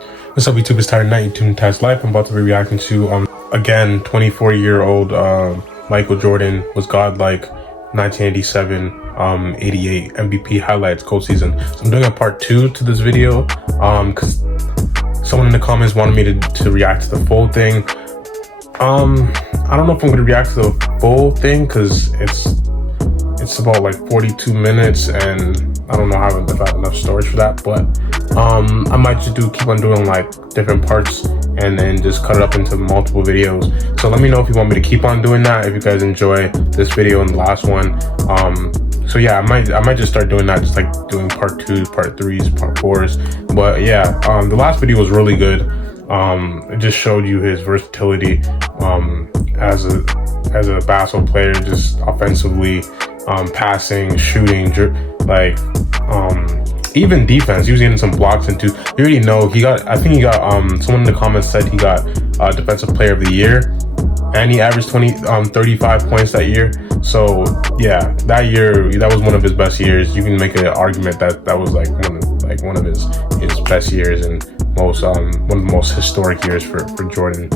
What's up, YouTube? It's Tired Night. You tuned to Taz Life. I'm about to be reacting to again 24-year-old Michael Jordan was godlike 1987 88 MVP highlights cold season. So I'm doing a part 2 to this video because someone in the comments wanted me to react to the full thing. I don't know if I'm gonna react to the full thing because it's about like 42 minutes and I don't know if I have enough storage for that, but I might just keep on doing like different parts and then just cut it up into multiple videos. So let me know if you want me to keep on doing that, if you guys enjoy this video and the last one. So yeah, I might just start doing that, just like doing part 2s, part 3s, part 4s. But yeah, the last video was really good. It just showed you his versatility as a basketball player, just offensively, passing, shooting, even defense. He was getting some blocks into. You already know I think he got someone in the comments said he got defensive player of the year, and he averaged 35 points that year. So yeah, that year, that was one of his best years. You can make an argument that was like one of his best years and most one of the most historic years for Jordan.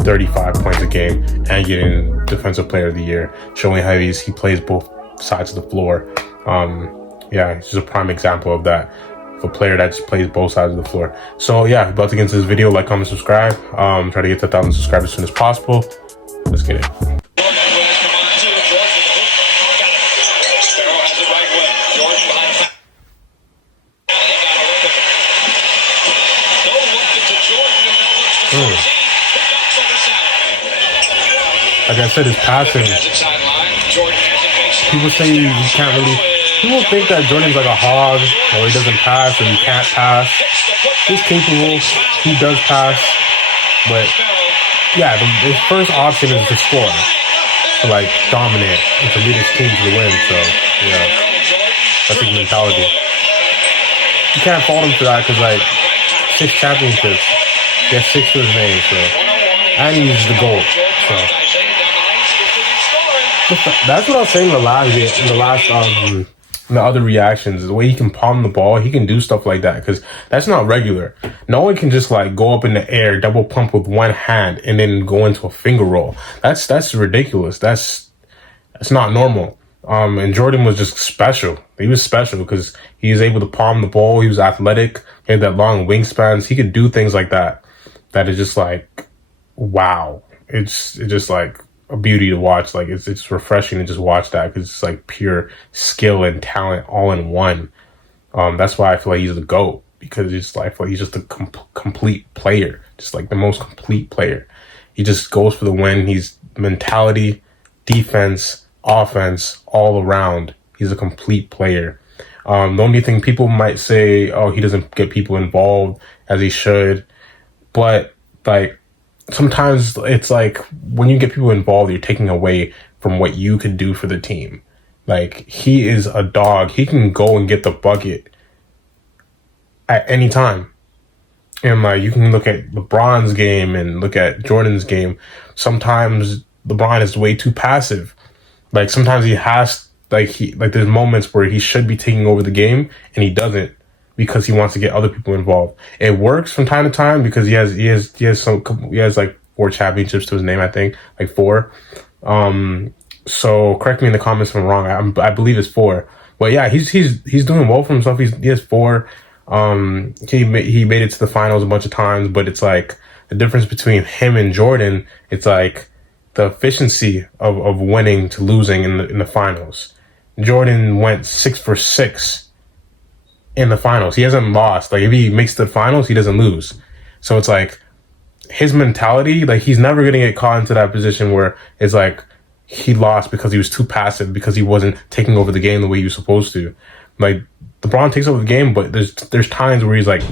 35 points a game and getting defensive player of the year, showing how he plays both sides of the floor. Yeah, he's just a prime example of that, of a player that just plays both sides of the floor. So yeah, about to get into this video. Like, comment, subscribe. Try to get to 1,000 subscribers as soon as possible. Let's get it. Like I said, his passing. People say you can't really. People think that Jordan's like a hog, or he doesn't pass, or he can't pass. He's capable. He does pass, but yeah, his first option is to score, to like dominate, and to lead his team to the win. So yeah, that's his mentality. You can't fault him for that because like 6 championships, he has 6 to his name. So, and he's the GOAT. So. That's what I was saying in the other reactions. The way he can palm the ball, he can do stuff like that because that's not regular. No one can just like go up in the air, double pump with one hand, and then go into a finger roll. That's ridiculous. That's not normal. And Jordan was just special. He was special because he was able to palm the ball. He was athletic. He had that long wingspans. He could do things like that. That is just like, wow. It's just like a beauty to watch. Like it's refreshing to just watch that because it's like pure skill and talent all in one. That's why I feel like he's the GOAT, because I feel like he's just a complete player, just like the most complete player. He just goes for the win. He's mentality, defense, offense, all around. He's a complete player. The only thing people might say, oh, he doesn't get people involved as he should, but like, sometimes it's like when you get people involved, you're taking away from what you could do for the team. Like, he is a dog. He can go and get the bucket at any time. And like, you can look at LeBron's game and look at Jordan's game. Sometimes LeBron is way too passive. Like, sometimes he has there's moments where he should be taking over the game and he doesn't, because he wants to get other people involved. It works from time to time because he has like 4 championships to his name, I think, like 4. So correct me in the comments if I'm wrong. I believe it's 4. But yeah, he's doing well for himself. He has 4. He made it to the finals a bunch of times, but it's like the difference between him and Jordan. It's like the efficiency of winning to losing in the finals. Jordan went 6 for 6. In the finals, he hasn't lost. Like, if he makes the finals, he doesn't lose. So it's like his mentality, like, he's never gonna get caught into that position where it's like he lost because he was too passive, because he wasn't taking over the game the way he was supposed to. Like, LeBron takes over the game, but there's times where he's like,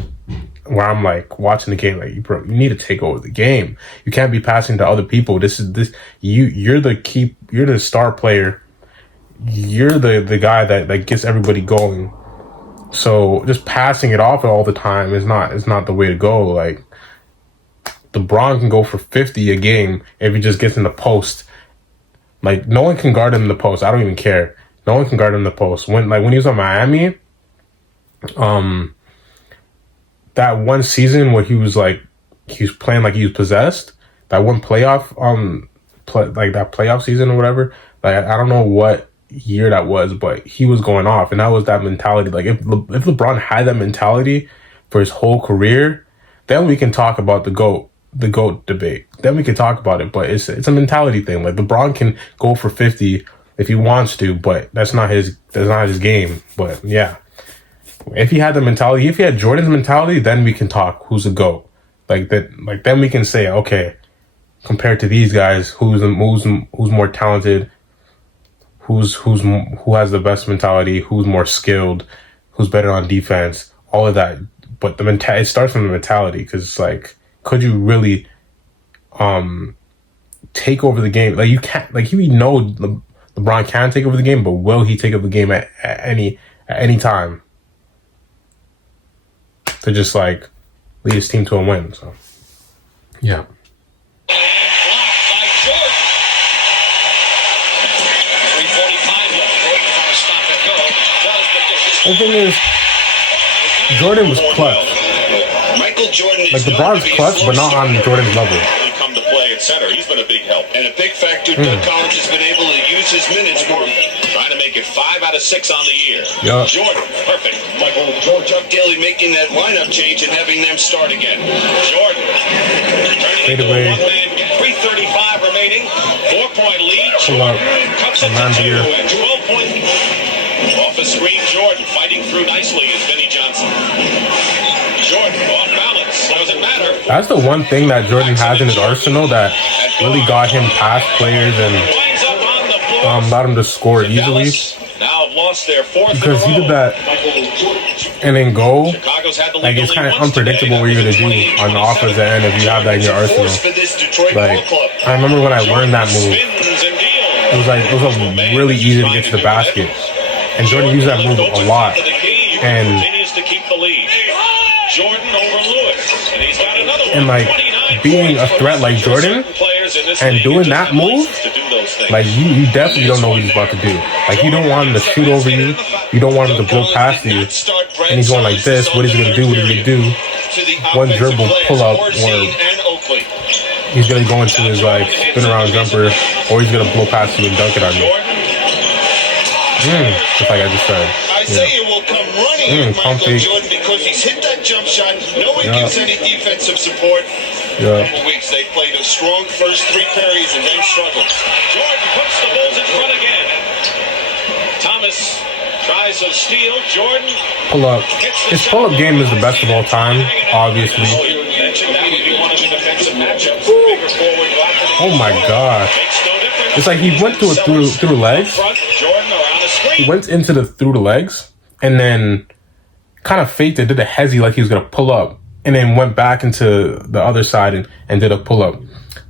where I'm like watching the game, like, bro, you need to take over the game. You can't be passing to other people. You're the star player. You're the guy that gets everybody going. So just passing it off all the time is not the way to go. Like, LeBron can go for 50 a game if he just gets in the post. Like, no one can guard him in the post. I don't even care. No one can guard him in the post. When he was on Miami, that one season where he was playing like he was possessed. That one playoff like that playoff season or whatever. Like I don't know what year that was, but he was going off, and that was that mentality. Like if LeBron had that mentality for his whole career, then we can talk about the GOAT debate. Then we can talk about it. But it's a mentality thing. Like LeBron can go for 50 if he wants to, but that's not his game. But yeah, if he had the mentality, if he had Jordan's mentality, then we can talk who's the GOAT. Like that. Like then we can say, okay, compared to these guys, who's more talented, who has the best mentality, who's more skilled, who's better on defense, all of that. But it starts from the mentality, because it's like, could you really take over the game? Like you can't. Like we know LeBron can take over the game, but will he take over the game at any time to just like lead his team to a win? So yeah. The thing is, Jordan was clutch. Michael Jordan like LeBron's clutch, but not on Jordan's level. Come to play at center. He's been a big help. And a big factor, Doug Collins has been able to use his minutes more, trying to make it 5 out of 6 on the year. Yep. Jordan, perfect. Michael Jordan, Chuck Daly making that lineup change and having them start again. Jordan, turning into a one-man, 3:35 remaining, 4-point lead. Jordan cuts it to 2 and 12-point. Off a screen, Jordan fighting through nicely is Vinnie Johnson. Jordan off balance. Doesn't matter. That's the one thing that Jordan has in his arsenal that really got him past players and allowed him to score easily. Now lost their fourth because he did that and then go. Like it's kind of unpredictable what you're gonna do on the offensive end if you have that in your arsenal. Like I remember when I learned that move, it was really easy to get to the basket. And Jordan used that move a lot. And like being a threat like Jordan and doing that move, like you definitely don't know what he's about to do. Like you don't want him to shoot over you. You don't want him to blow past you. And he's going like this. What is he gonna do? What is he gonna do? One dribble, pull up, or he's gonna go into his like spin around jumper, or he's gonna blow past you and dunk it on you. Just like I just said. Isaiah will come running with Michael Jordan because he's hit that jump shot. No one gives any defensive support. A couple weeks they played a strong first 3 periods and then struggled. Jordan puts the Bulls in front again. Thomas tries a steal. Jordan pull up. His pull up game is the best of all time, obviously. Oh my god. It's like he went through legs. He went into through the legs and then kind of faked it, did a hezzy like he was gonna pull up, and then went back into the other side and did a pull up.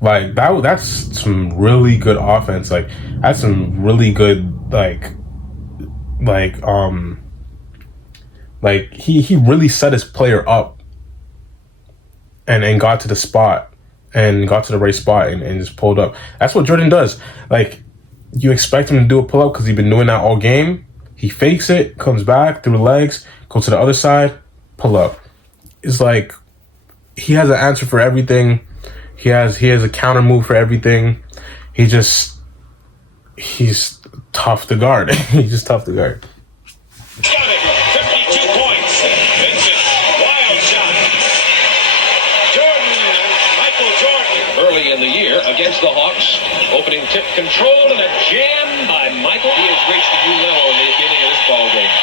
Like that's some really good offense. Like that's some really good he really set his player up and got to the spot and got to the right spot and just pulled up. That's what Jordan does. Like you expect him to do a pull up because he's been doing that all game. He fakes it, comes back through the legs, goes to the other side, pull up. It's like he has an answer for everything. He has a counter move for everything. He's tough to guard. He's just tough to guard. 52 points. Vincent, wild shot. Michael Jordan. Early in the year against the Hawks. Opening tip control and a jam by Michael. He has reached a new level in the beginning of this ball game.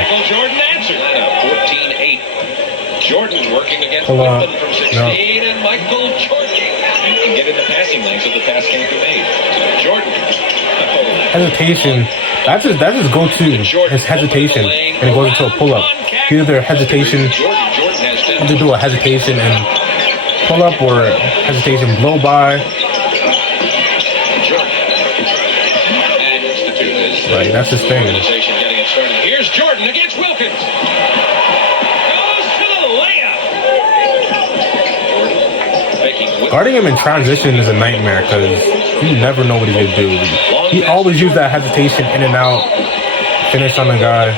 Michael Jordan answered. Now 14-8. Jordan working against Whitman from 16, and Michael Jordan can get in the passing lane so the pass can't be made. Jordan. Hesitation. That's his go-to. His hesitation, and it goes into a pull-up. Either hesitation, either do a hesitation and pull-up, or hesitation blow by. Like that's his thing. Here's Jordan against Wilkins. Goes to the layup. Guarding him in transition is a nightmare because you never know what he's gonna do. He always used that hesitation in and out, finish on the guy.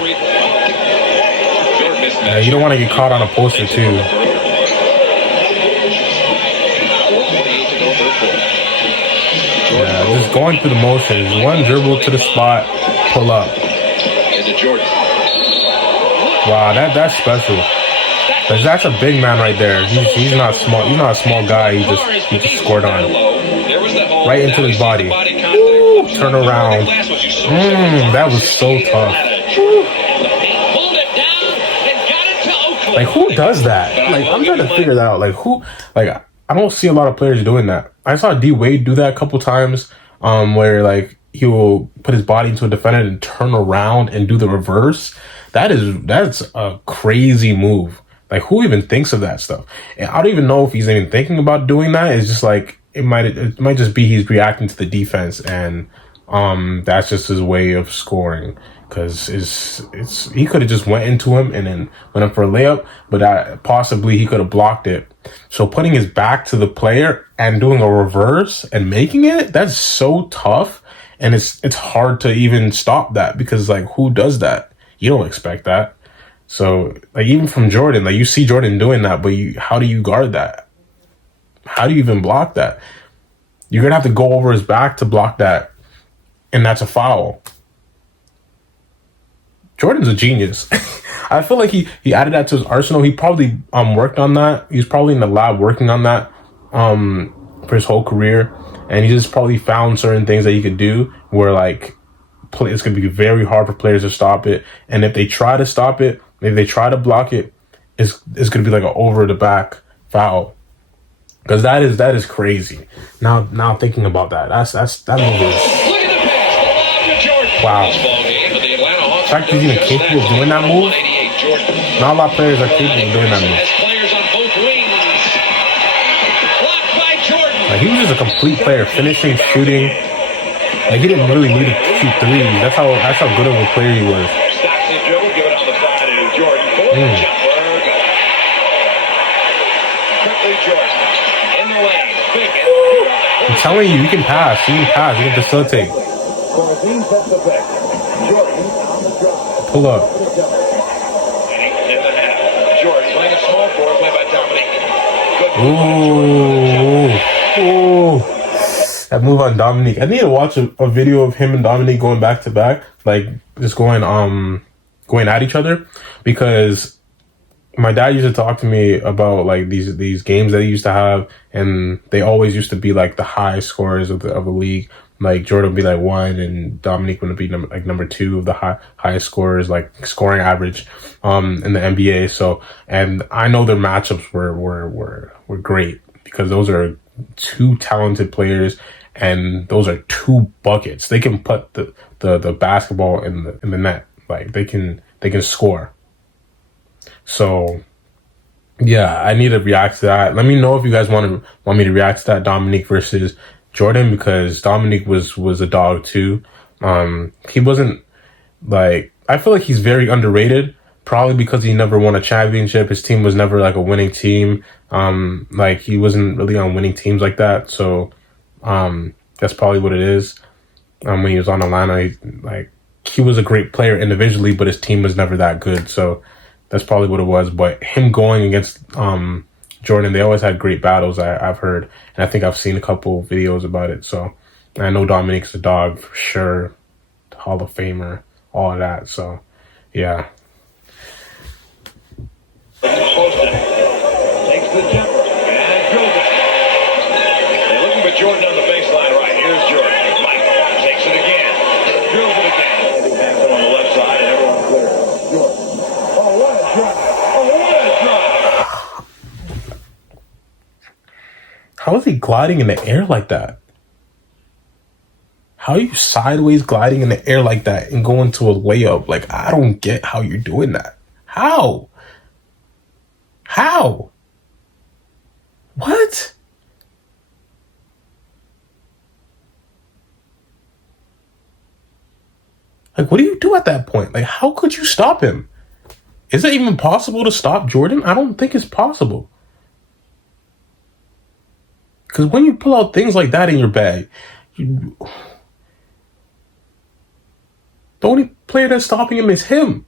Jordan missed Yeah, you don't want to get caught on a poster too. Yeah, just going through the motions. One dribble to the spot, pull up. Wow, that's special. Cause that's a big man right there. He's not small. He's not a small guy. He just scored on right into his body. Ooh, turn around. That was so tough. Like, who does that? Like, I'm trying to figure that out. Like, who? Like, I don't see a lot of players doing that. I saw D Wade do that a couple times, where like he will put his body into a defender and turn around and do the reverse. That's a crazy move. Like, who even thinks of that stuff? And I don't even know if he's even thinking about doing that. It's just like it might just be he's reacting to the defense, and that's just his way of scoring. Because he could have just went into him and then went up for a layup, but possibly he could have blocked it. So putting his back to the player and doing a reverse and making it, that's so tough, and it's hard to even stop that, because like, who does that? You don't expect that. So like, even from Jordan, like, you see Jordan doing that, but how do you guard that? How do you even block that? You're gonna have to go over his back to block that, and that's a foul. Jordan's a genius. I feel like he added that to his arsenal. He probably worked on that. He's probably in the lab working on that for his whole career, and he just probably found certain things that he could do where like it's gonna be very hard for players to stop it. And if they try to stop it, if they try to block it, it's gonna be like an over the back foul. Because that is crazy. Now thinking about that, that move is wow. The fact that he's even capable of doing that move, not a lot of players are capable of doing that move. Like, he was just a complete player, finishing, shooting. Like, he didn't really need to shoot threes. That's how good of a player he was. I'm telling you, you can pass. You can facilitate. Pull up. Ooh. That move on Dominique. I need to watch a video of him and Dominique going back to back, like just going at each other, because my dad used to talk to me about like these games that he used to have, and they always used to be like the high scorers of the league. Like, Jordan would be like 1, and Dominique would be number 2 of the highest scorers, like scoring average, in the NBA. So, and I know their matchups were great, because those are 2 talented players, and those are 2 buckets. They can put the basketball in the net. Like, they can score. So, yeah, I need to react to that. Let me know if you guys want me to react to that, Dominique versus Jordan, because Dominique was a dog too. He wasn't like, I feel like he's very underrated, probably because he never won a championship. His team was never like a winning team. Like, he wasn't really on winning teams like that. So that's probably what it is. When he was on Atlanta, he was a great player individually, but his team was never that good. So that's probably what it was. But him going against Jordan, they always had great battles, I've heard. And I think I've seen a couple videos about it. So I know Dominique's a dog for sure. Hall of Famer, all of that. So, yeah. Takes the jumper and drills it. They're looking for Jordan on the baseline right. Here's Jordan. Mike takes it again. Drills it again. Hands on the left side and everyone clear. Jordan. Oh, what a drive. How is he gliding in the air like that? How are you sideways gliding in the air like that and going to a layup? Like, I don't get how you're doing that. How? What? Like, what do you do at that point? Like, how could you stop him? Is it even possible to stop Jordan? I don't think it's possible. Because when you pull out things like that in your bag, the only player that's stopping him is him.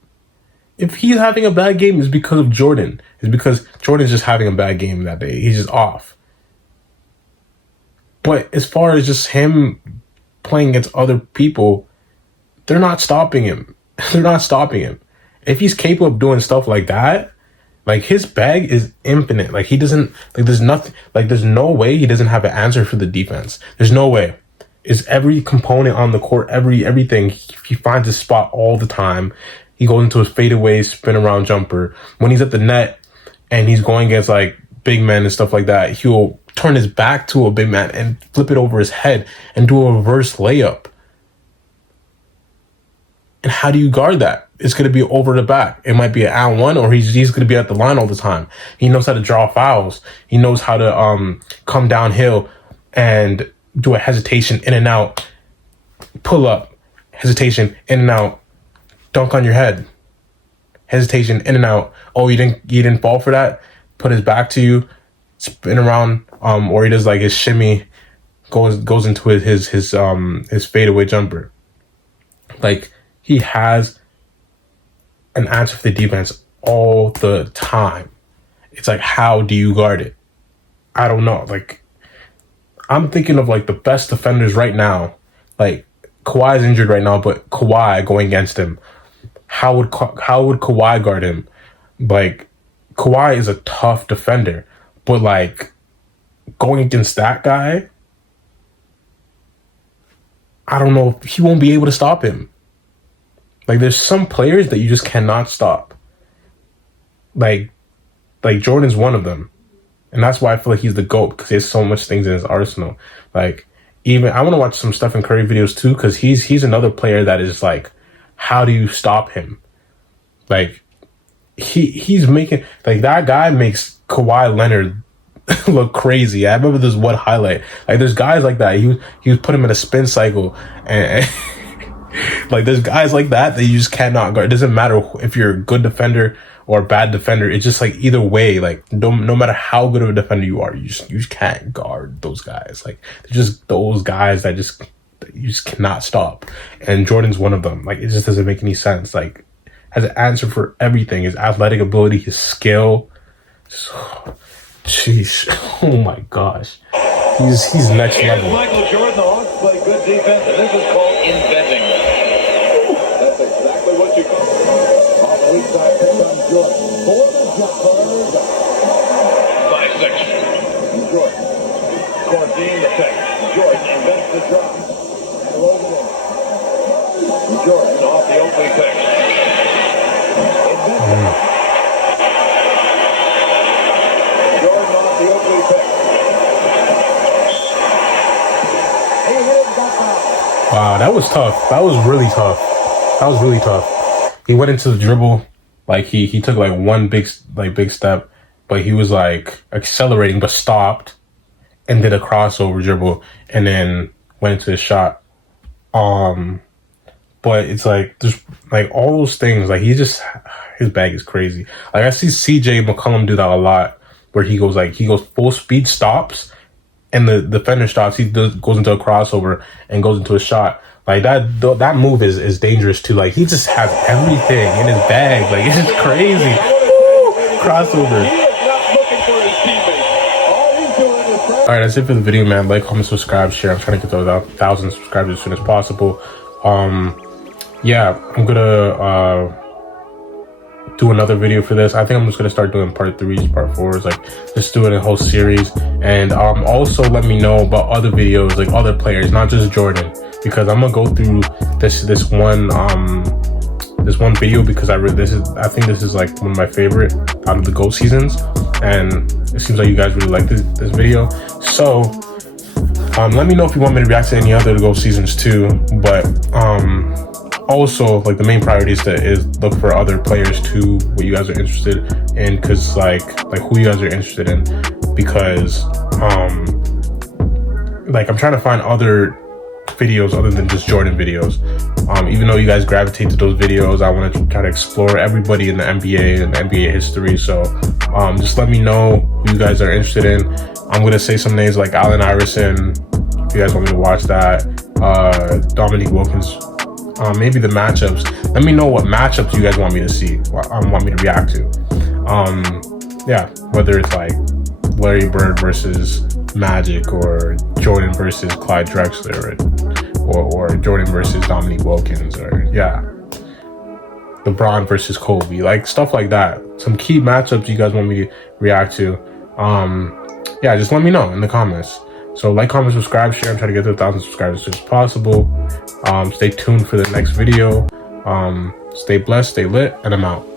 If he's having a bad game, it's because of Jordan. It's because Jordan's just having a bad game that day. He's just off. But as far as just him playing against other people, they're not stopping him. They're not stopping him. If he's capable of doing stuff like that, like his bag is infinite. Like he doesn't, like there's nothing, like there's no way he doesn't have an answer for the defense. There's no way. It's every component on the court, everything. He finds his spot all the time. He goes into his fadeaway spin around jumper. When he's at the net and he's going against like big men and stuff like that, he'll turn his back to a big man and flip it over his head and do a reverse layup. And how do you guard that? It's going to be over the back. It might be an and one, or he's going to be at the line all the time. He knows how to draw fouls. He knows how to come downhill and do a hesitation in and out, pull up, hesitation in and out, dunk on your head, hesitation in and out. Oh, you didn't fall for that? Put his back to you, spin around, or he does like his shimmy, goes into his fadeaway jumper. Like he has an answer for the defense all the time. It's like, how do you guard it? I don't know. Like I'm thinking of like the best defenders right now. Like Kawhi's injured right now, but Kawhi going against him. How would Kawhi guard him? Like Kawhi is a tough defender, but like going against that guy, I don't know if he won't be able to stop him. Like there's some players that you just cannot stop. Like Jordan's one of them. And that's why I feel like he's the GOAT, because he has so much things in his arsenal. Like even I want to watch some Stephen Curry videos too, because he's another player that is like, how do you stop him? Like he's making, like that guy makes Kawhi Leonard look crazy. I remember this one highlight. Like there's guys like that. He was put him in a spin cycle, and like there's guys like that you just cannot guard. It doesn't matter if you're a good defender or a bad defender. It's just like either way, like no matter how good of a defender you are, you just can't guard those guys. Like they're just those guys that you just cannot stop. And Jordan's one of them. Like it just doesn't make any sense. Like has an answer for everything. His athletic ability, his skill. Jeez. Oh my gosh. He's next level. Michael Jordan, the Hawks play good defense, and this is called inventing. That's exactly what you call it. Off the weak side, pick on Jordan. For the jump card. 5-6. Jordan. Cordine the tech. Jordan invents the drop. And rolls it in. Jordan off the opening pick. Jordan off the opening pick. Wow, that was tough. That was really tough. He went into the dribble, like he took like one big step, but he was like accelerating but stopped and did a crossover dribble and then went into the shot. But it's like there's like all those things, like his bag is crazy. Like I see CJ McCollum do that a lot, where he goes full speed, stops, and the defender stops. He goes into a crossover and goes into a shot. Like that move is dangerous too. Like he just has everything in his bag. Like it's just crazy. Woo! Crossover. All right, that's it for the video, man. Like, comment, subscribe, share. I'm trying to get to 1,000 subscribers as soon as possible. Yeah, I'm gonna do another video for this. I think I'm just gonna start doing part 3s, part 4s, like just doing a whole series. And also let me know about other videos, like other players, not just Jordan, because I'm gonna go through this one video because I think this is like one of my favorite out of the GOAT seasons, and it seems like you guys really like this video. So let me know if you want me to react to any other GOAT seasons too. But also, like, the main priority is look for other players too, what you guys are interested in, because like who you guys are interested in, because like I'm trying to find other videos other than just Jordan videos. Even though you guys gravitate to those videos, I want to try to explore everybody in the NBA and the NBA history. So just let me know who you guys are interested in. I'm gonna say some names like Allen Iverson, if you guys want me to watch that. Dominique Wilkins, maybe the matchups. Let me know what matchups you guys want me to see, want me to react to. Yeah, whether it's like Larry Bird versus Magic, or Jordan versus Clyde Drexler, or Jordan versus Dominique Wilkins, or yeah, LeBron versus Kobe, like stuff like that. Some key matchups you guys want me to react to. Yeah, just let me know in the comments. So like, comment, subscribe, share. I'm trying to get to 1,000 subscribers as soon as possible. Stay tuned for the next video. Stay blessed, stay lit, and I'm out.